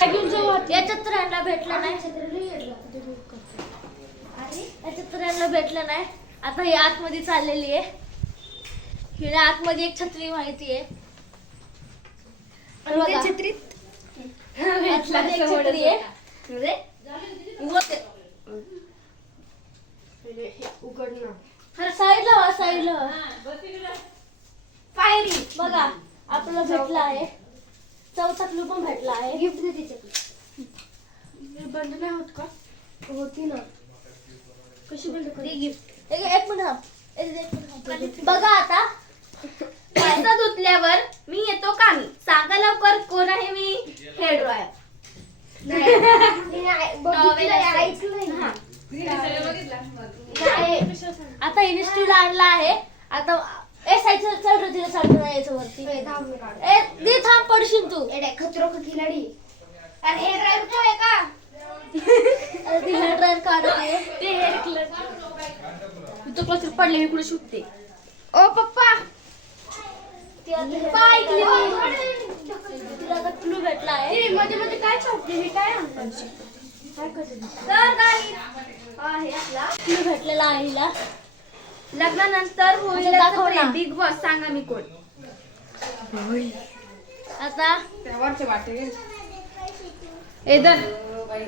याच्यात तर यांना भेटलं नाही, याच्यात तर यांना भेटलं नाही. आता ही आतमध्ये चाललेली आहे. हिला आतमध्ये एक छत्री माहिती आहे. छत्रीत छत्री आहे. साईडला साईडला पायरी बघा आपल्याला भेटला आहे. चौथा क्लू पण भेटला आहे. गिफ्ट दे तिच्याकडे. बंद नाही होत का? होती ना. कशी बंद कर? गिफ्ट एक मिनिट बघा आता. केस धुतल्यावर मी येतो कामी. सांगा लवकर कोण आहे मी? Hair dryer. आता हिने स्टूल आणला आहे. आता चढ रे तिला चढ यायचं वरती. दे थांब पडशील तू. खतरो का खिलाडी. अरे हेअर ड्रायर तो आहे का? अरे ती हेअर ड्रायर काढत आहे. ते हेअर कलर तो क्लास पडले मी कुठे शोधते. ओ पप्पा पाय तिला आता क्लू भेटला आहे. मध्ये मध्ये काय छापते मी काय आणलं? क्लू भेटलेला आहे हिला. लग्नानंतर होईल दाखव ना. बिग बॉस सांगा मी कोण? आता त्यावरचे वाटे एदर काय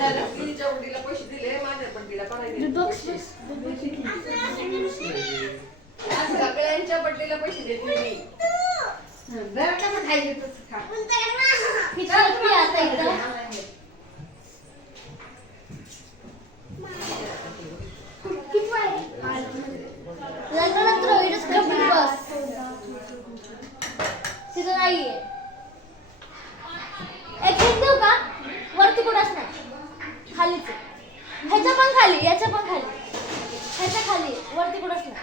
झालं? तिच्या उडीला पैसे दिले माझ्या बड्डीला सगळ्यांच्या बड्डीला पैसे देते मी. जरा कसं खायचे तसं खा. आता एकदा लग्नानंतर होईलच का बिग बॉस? तिथं नाहीये. एक हिंट देऊ का? वरती कुठंच नाही, खालीच आहे. ह्याच्या पण खाली, याच्या पण खाली, ह्याच्या खाली, वरती कुठंच नाही.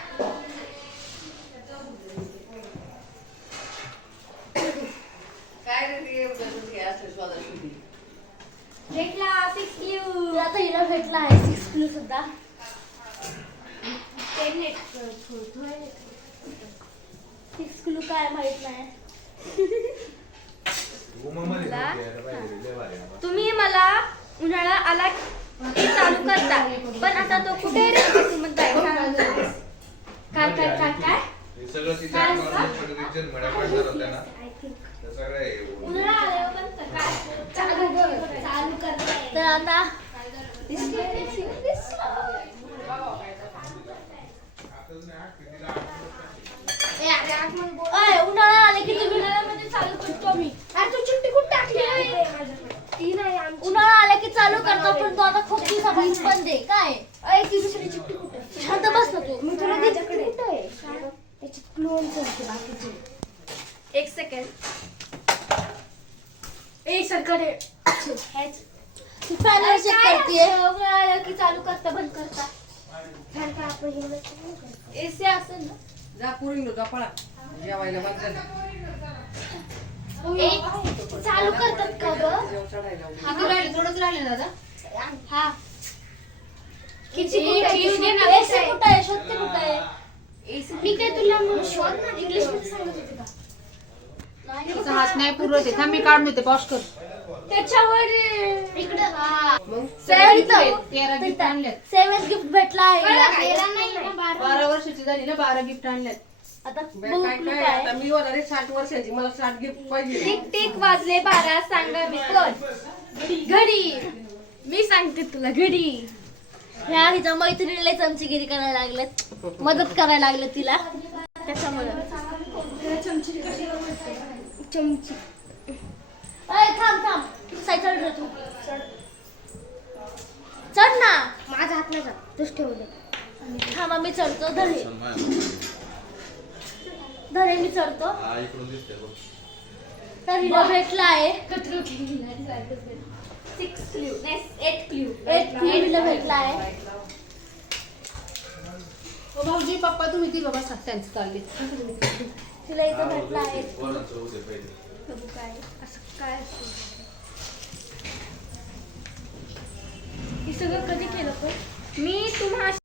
काय रे ते असं स्वतः भेटला 6 क्लू. आता हिला भेटला आहे 6 क्लू सुद्धा. 6 क्लू काय माहित नाही. तुम्ही मला उन्हाळा आला की चालू करता, पण आता तो कुठे रे म्हणताय? काय काय काय काय सगळं तिथे होत्या ना उन्हाळा आल्यावर पण काय चालू करता. तर आता उन्हाळा आले की तुम्ही उन्हाळ्यामध्ये चालू करतो मी. अरे तू चिठ्ठी कुठे टाकली? ती नाही आमची. उन्हाळा आला की चालू करतो, पण तो आता खूप दिवसापासून बंद आहे. काय अरे ती दुसरी चिठ्ठी कुठे? शांत बस ना तू. मी तुला त्याच्याकडे त्याच्यात क्लू आणते बाकीचे. एक सेकंड. एक सेकंड. तू फॅन चेक करतेय. उन्हाळा आला की चालू करता बंद करता. फॅन का आपण एसी असेल ना? जा पुरीनो जा पळा जेवायला बघ. चालू करतात का ग? थोडंच राहिले दादा. हा किती कुठे आहे? शोधते कुठे आहे? मी काय तुला शोध ना इंग्लिश मध्ये सांगत होते का? हात नाही पुरवत आहे. थांब मी काढून देते. पॉज कर. त्याच्यावर इकडे मग 13 गिफ्ट आणल्यात. 7th गिफ्ट भेटला आहे हिला. 12 वर्षाची झाली ना. 12 गिफ्ट आणल्यात. आता काय बघू काय क्लू काय काय आता मी होणार 60 वर्षाची मला 60 गिफ्ट पाहिजे. टिक टिक वाजले 12 सांगा मी कोण? घडी. मी सांगते तुला घडी. ह्या हिच्या मैत्रिणीला चमचीगिरी करायला लागल्यात, मदत करायला लागले तिला. त्याच्यामुळे चमची. थांब थांब. सायकल रे तू. चढ ना. माझा हात नाही जात. तूच ठेवू दे. थांबा मी चढतो. धरे धरे मी चढतो. तर हिला भेटला आहे 6 क्लू नाही 8 क्लू. 8 क्लू हिला भेटला आहे. ओ भाऊजी पप्पा तुम्ही ती बाबा त्यांचं चालले. तिला इथं भेटला आहे. काय असं काय असतं? हे सगळं कधी केलं पण? मी तुम्हा